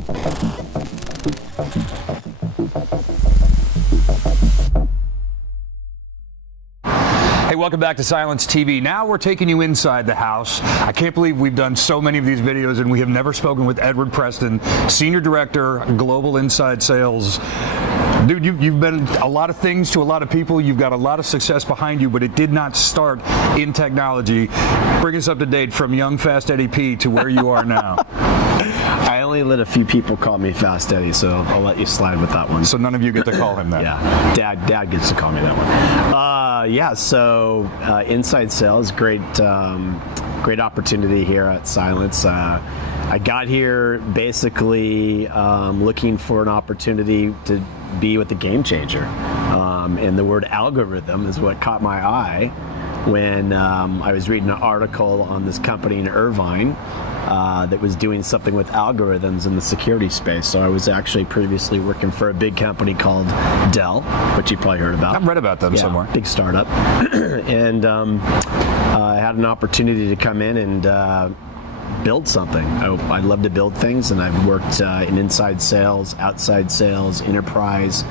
Hey, welcome back to Cylance TV. Now we're taking you inside the house. I can't believe we've done so many of these videos and we have never spoken with Edward Preston, Senior Director, Global Inside Sales. Dude, you've been a lot of things to a lot of people. You've got a lot of success behind you, but it did not start in technology. Bring us up to date from young Fast Eddie P to where you are now. I only let a few people call me Fast Eddie, so I'll let you slide with that one. So none of you get to call him that? Yeah, Dad gets to call me that one. Yeah, so inside sales, great opportunity here at Cylance. I got here basically looking for an opportunity to be with the game changer. And the word algorithm is what caught my eye when I was reading an article on this company in Irvine that was doing something with algorithms in the security space. So I was actually previously working for a big company called Dell, which you probably heard about. I've read about them somewhere. Big startup. And I had an opportunity to come in and build something. I love to build things, and I've worked in inside sales, outside sales, enterprise,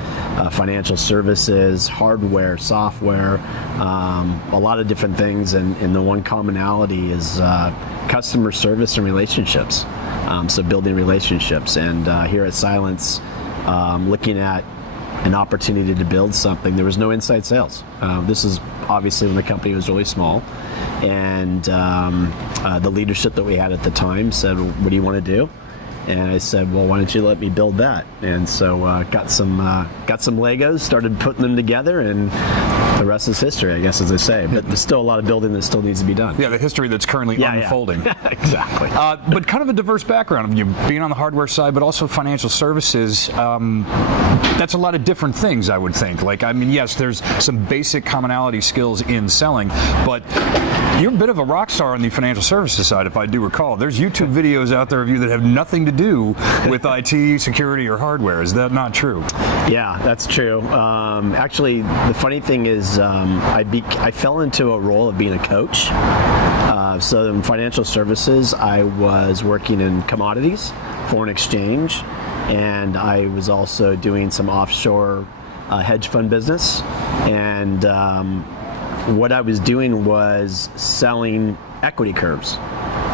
financial services, hardware, software, a lot of different things, and the one commonality is customer service and relationships. So building relationships, and here at Cylance, looking at an opportunity to build something. There was no inside sales. This is obviously when the company was really small, and the leadership that we had at the time said, well, what do you want to do? And I said, well, why don't you let me build that? And so got some Legos, started putting them together, and the rest is history, I guess, as they say. But there's still a lot of building that still needs to be done. Yeah, the history that's currently unfolding. Yeah. Exactly. But kind of a diverse background of you being on the hardware side, but also financial services. That's a lot of different things, I would think. Like, I mean, yes, there's some basic commonality skills in selling, but you're a bit of a rock star on the financial services side, if I do recall. There's YouTube videos out there of you that have nothing to do with IT, security, or hardware. Is that not true? Yeah, that's true. Actually, the funny thing is I fell into a role of being a coach. So in financial services, I was working in commodities, foreign exchange, and I was also doing some offshore hedge fund business. And what I was doing was selling equity curves.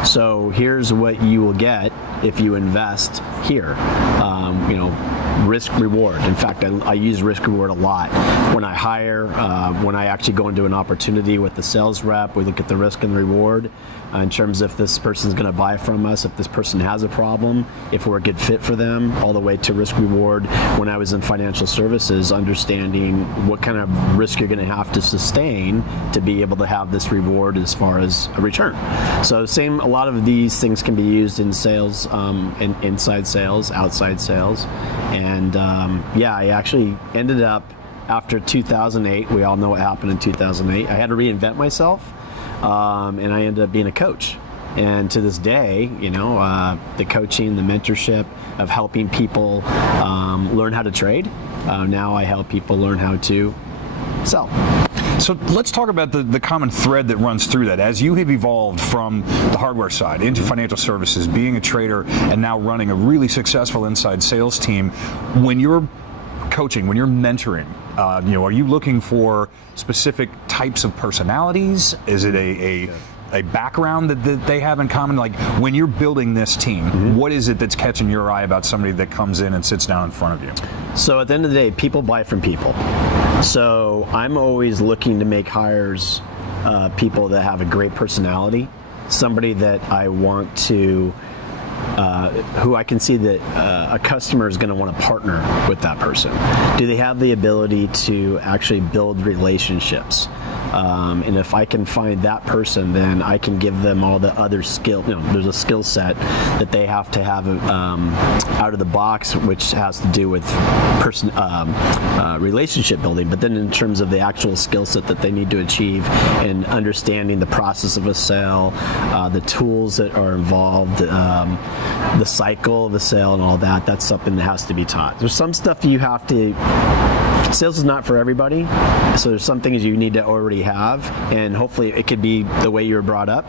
So here's what you will get if you invest here. Risk reward. In fact, I use risk reward a lot when I hire, when I actually go into an opportunity with the sales rep. We look at the risk and the reward in terms of if this person's going to buy from us, if this person has a problem, if we're a good fit for them, all the way to risk reward. When I was in financial services, understanding what kind of risk you're going to have to sustain to be able to have this reward as far as a return. So a lot of these things can be used in sales, inside sales, outside sales. And I actually ended up, after 2008, we all know what happened in 2008, I had to reinvent myself, and I ended up being a coach. And to this day, the coaching, the mentorship of helping people learn how to trade, now I help people learn how to sell. So let's talk about the common thread that runs through that. As you have evolved from the hardware side into financial services, being a trader, and now running a really successful inside sales team, when you're coaching, when you're mentoring, are you looking for specific types of personalities? Is it a background that they have in common? Like, when you're building this team, what is it that's catching your eye about somebody that comes in and sits down in front of you? So at the end of the day, people buy from people. So I'm always looking to make hires people that have a great personality, somebody that I want to, who I can see that a customer is going to want to partner with that person. Do they have the ability to actually build relationships? And if I can find that person, then I can give them all the other skill. There's a skill set that they have to have out of the box, which has to do with relationship building. But then in terms of the actual skill set that they need to achieve and understanding the process of a sale, the tools that are involved, the cycle of the sale and all that, that's something that has to be taught. There's some stuff you have to. Sales is not for everybody, so there's some things you need to already have, and hopefully it could be the way you were brought up.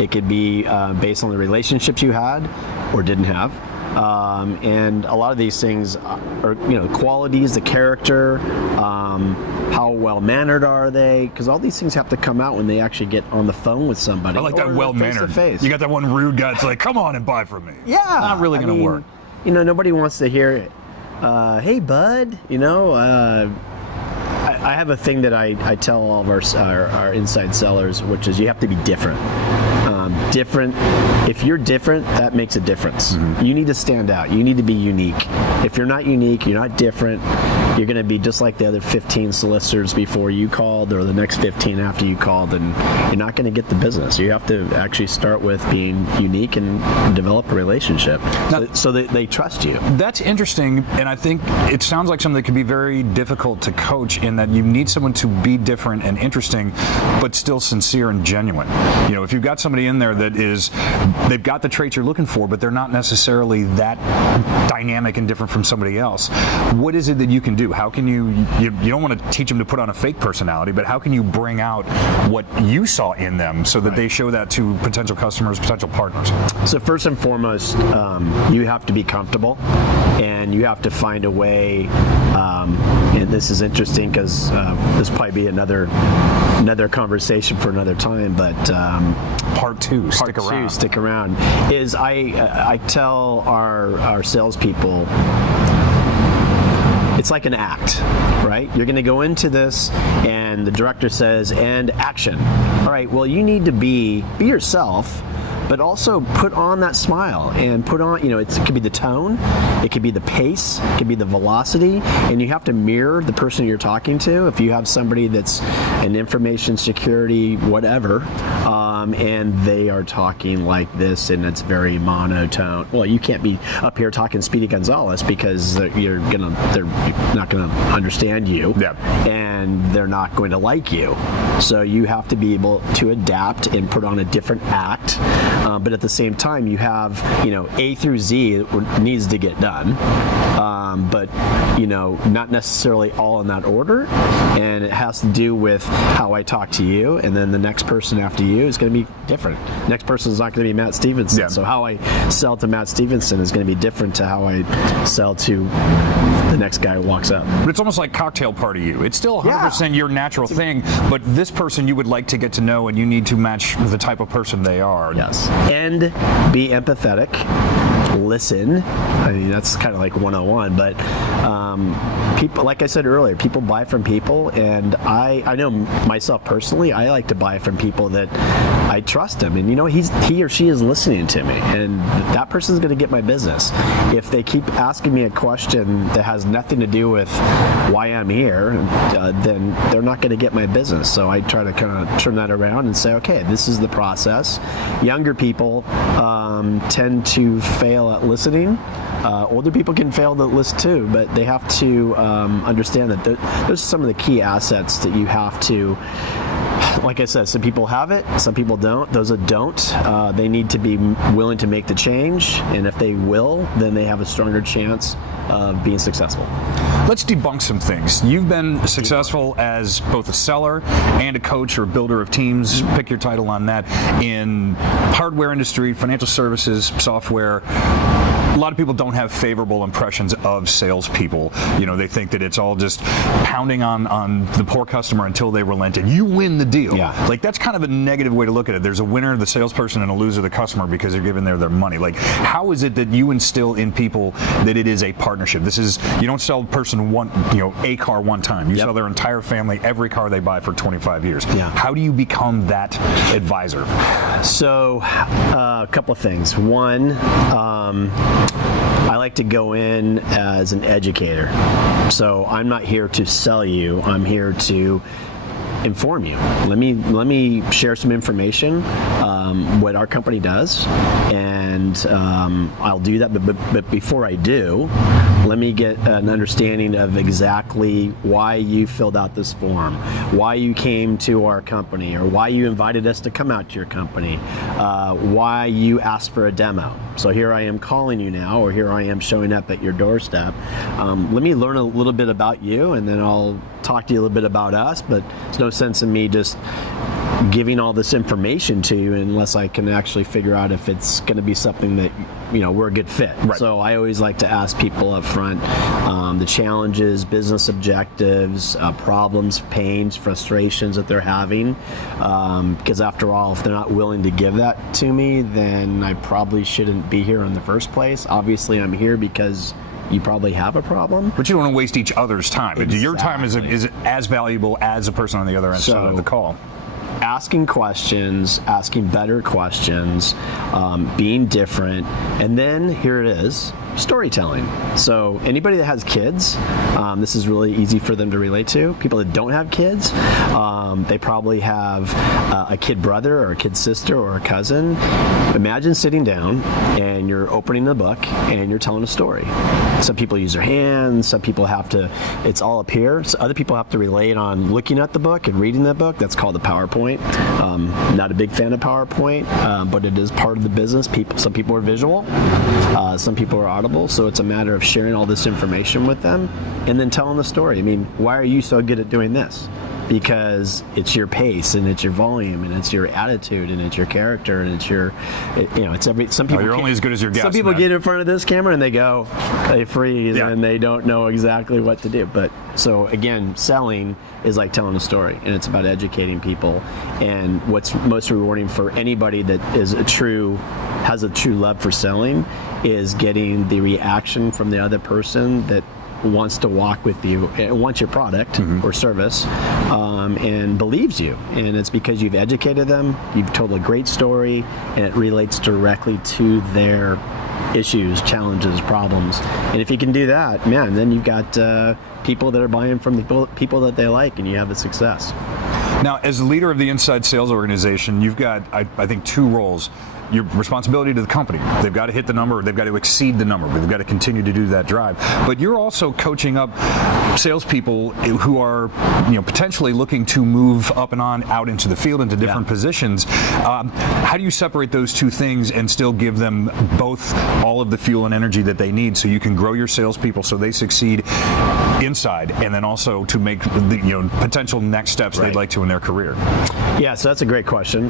It could be based on the relationships you had or didn't have. And a lot of these things are, qualities, the character, how well-mannered are they? Because all these things have to come out when they actually get on the phone with somebody. I like that or well-mannered. face-to-face. You got that one rude guy that's like, come on and buy from me. Yeah. Not really going to work. Nobody wants to hear, hey, bud, I have a thing that I tell all of our inside sellers, which is you have to be different. Different. If you're different, that makes a difference. Mm-hmm. You need to stand out. You need to be unique. If you're not unique, you're not different, you're going to be just like the other 15 solicitors before you called or the next 15 after you called, and you're not going to get the business. You have to actually start with being unique and develop a relationship so they trust you. That's interesting, and I think it sounds like something that could be very difficult to coach in that you need someone to be different and interesting, but still sincere and genuine. If you've got somebody in there that they've got the traits you're looking for, but they're not necessarily that dynamic and different from somebody else, what is it that you can do? How can you don't want to teach them to put on a fake personality, but how can you bring out what you saw in them so that they show that to potential customers, potential partners? So first and foremost, you have to be comfortable, and you have to find a way, and this is interesting because this will probably be another conversation for another time, but part two, stick around. Is I tell our salespeople, it's like an act, right? You're going to go into this, and the director says, "And action." All right. Well, you need to be yourself, but also put on that smile and put on, it could be the tone, it could be the pace, it could be the velocity, and you have to mirror the person you're talking to. If you have somebody that's an information security, whatever, and they are talking like this and it's very monotone, well, you can't be up here talking Speedy Gonzalez because they're not gonna understand you, and they're not going to like you. So you have to be able to adapt and put on a different act. But at the same time, you have, A through Z that needs to get done, but, not necessarily all in that order. And it has to do with how I talk to you, and then the next person after you is going to be different. Next person is not going to be Matt Stevenson. Yeah. So how I sell to Matt Stevenson is going to be different to how I sell to the next guy who walks up. But it's almost like cocktail party you. It's still 100% your natural thing, but this person you would like to get to know, and you need to match the type of person they are. Yes. And be empathetic. Listen. I mean, that's kind of like 101, but people, like I said earlier, people buy from people, and I know myself personally, I like to buy from people that I trust them, and he or she is listening to me, and that person's going to get my business. If they keep asking me a question that has nothing to do with why I'm here, then they're not going to get my business. So I try to kind of turn that around and say, okay, this is the process. Younger people tend to fail at listening. Older people can fail to list too, but they have to understand that those are some of the key assets that you have to, like I said, some people have it, some people don't. Those that don't, they need to be willing to make the change, and if they will, then they have a stronger chance of being successful. Let's debunk some things. You've been successful as both a seller and a coach or builder of teams, pick your title on that, in hardware industry, financial services, software. A lot of people don't have favorable impressions of salespeople. They think that it's all just pounding on the poor customer until they relent and you win the deal. Yeah. Like, that's kind of a negative way to look at it. There's a winner, the salesperson, and a loser, the customer, because they're giving their money. Like, how is it that you instill in people that it is a partnership? You don't sell a person a car one time. You sell their entire family, every car they buy for 25 years. Yeah. How do you become that advisor? So, a couple of things. One, I like to go in as an educator. So I'm not here to sell you. I'm here to inform you. Let me share some information, what our company does, and I'll do that. But before I do, let me get an understanding of exactly why you filled out this form, why you came to our company, or why you invited us to come out to your company, why you asked for a demo. So here I am calling you now, or here I am showing up at your doorstep. Let me learn a little bit about you, and then I'll talk to you a little bit about us, but there's no sense in me just giving all this information to you unless I can actually figure out if it's going to be something that we're a good fit. Right. So I always like to ask people up front the challenges, business objectives, problems, pains, frustrations that they're having, because after all, if they're not willing to give that to me, then I probably shouldn't be here in the first place. Obviously I'm here because you probably have a problem. But you don't want to waste each other's time. Exactly. Your time is as valuable as the person on the other end side of the call. Asking questions, asking better questions, being different, and then here it is, storytelling. So anybody that has kids, this is really easy for them to relate to. People that don't have kids, they probably have a kid brother or a kid sister or a cousin. Imagine sitting down and you're opening the book and you're telling a story. Some people use their hands, some people have to, it's all up here. So other people have to relate on looking at the book and reading the book. That's called the PowerPoint. Not a big fan of PowerPoint, but it is part of the business. Some people are visual, some people are audible, so it's a matter of sharing all this information with them and then telling the story. I mean, why are you so good at doing this? Because it's your pace and it's your volume and it's your attitude and it's your character and it's your, it's every. Some people. You're only as good as your guest. Some people get in front of this camera and they freeze and they don't know exactly what to do. But so again, selling is like telling a story, and it's about educating people. And what's most rewarding for anybody that has a true love for selling is getting the reaction from the other person that wants to walk with you, wants your product or service, and believes you. And it's because you've educated them, you've told a great story, and it relates directly to their issues, challenges, problems. And if you can do that, man, then you've got people that are buying from the people that they like, and you have the success. Now, as the leader of the inside sales organization, you've got, I think, two roles. Your responsibility to the company. They've got to hit the number, or they've got to exceed the number. They've got to continue to do that drive. But you're also coaching up salespeople who are, potentially looking to move up and on out into the field into different positions. How do you separate those two things and still give them both all of the fuel and energy that they need so you can grow your salespeople so they succeed inside, and then also to make the potential next steps they'd like to in their career? Yeah, so that's a great question.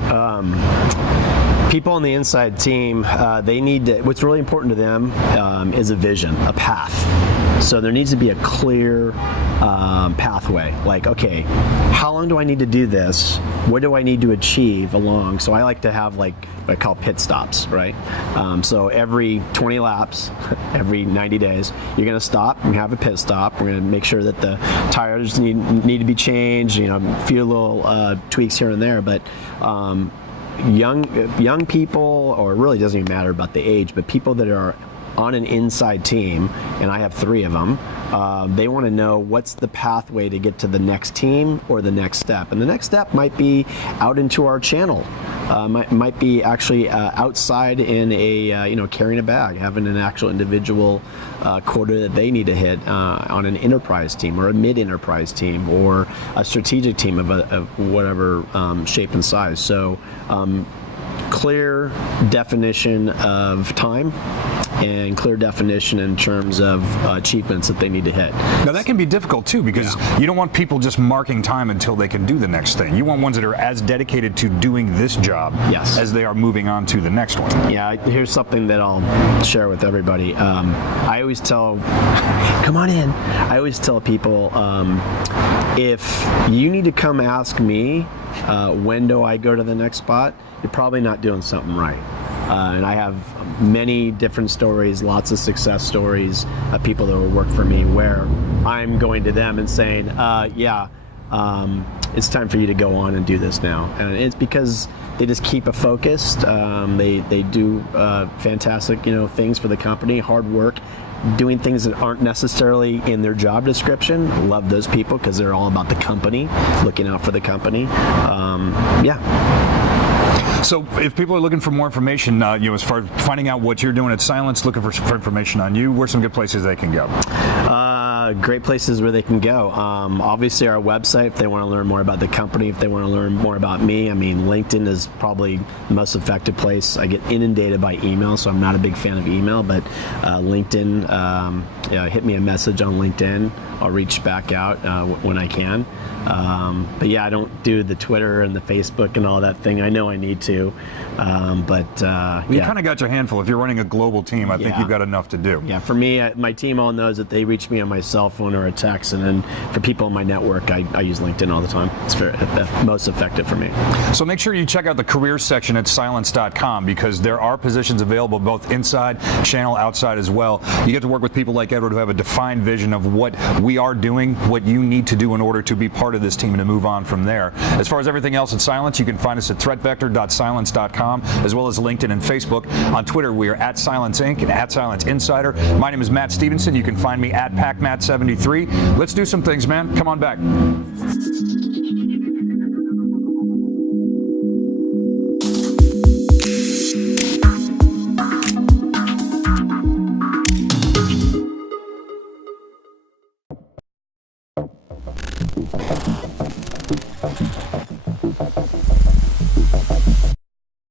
People on the inside team, they need to, what's really important to them is a vision, a path. So there needs to be a clear pathway. Like, okay, how long do I need to do this? What do I need to achieve along? So I like to have what I call pit stops, right? So every 20 laps, every 90 days, you're going to stop and have a pit stop. We're going to make sure that the tires need to be changed, a few little tweaks here and there, but young people, or it really doesn't even matter about the age, but people that are on an inside team, and I have 3 of them, they want to know what's the pathway to get to the next team or the next step. And the next step might be out into our channel, might be actually outside in a, carrying a bag, having an actual individual quota that they need to hit on an enterprise team or a mid-enterprise team or a strategic team of whatever shape and size. So clear definition of time and clear definition in terms of achievements that they need to hit. Now that can be difficult too, because you don't want people just marking time until they can do the next thing. You want ones that are as dedicated to doing this job as they are moving on to the next one. Yeah, here's something that I'll share with everybody. I always tell, come on in. I always tell people, if you need to come ask me, when do I go to the next spot, you're probably not doing something right. And I have many different stories, lots of success stories of people that will work for me where I'm going to them and saying, it's time for you to go on and do this now. And it's because they just keep it focused. They do fantastic, things for the company, hard work, doing things that aren't necessarily in their job description. Love those people because they're all about the company, looking out for the company. So if people are looking for more information, as far as finding out what you're doing at Cylance, looking for information on you, where's some good places they can go? Great places where they can go. Obviously, our website, if they want to learn more about the company, if they want to learn more about me. I mean, LinkedIn is probably the most effective place. I get inundated by email, so I'm not a big fan of email, but LinkedIn, hit me a message on LinkedIn. I'll reach back out when I can. But yeah, I don't do the Twitter and the Facebook and all that thing. I know I need to, You kind of got your handful. If you're running a global team, I think you've got enough to do. Yeah, for me, my team all knows that they reach me on my cell phone or a text, and then for people in my network, I use LinkedIn all the time. It's most effective for me. So make sure you check out the careers section at Cylance.com, because there are positions available both inside channel, outside as well. You get to work with people like Edward who have a defined vision of what we are doing, what you need to do in order to be part of this team and to move on from there. As far as everything else at Cylance, you can find us at threatvector.cylance.com, as well as LinkedIn and Facebook. On Twitter, we are at Cylance Inc. and at Cylance Insider. My name is Matt Stevenson. You can find me at PacMatt73. Let's do some things, man. Come on back.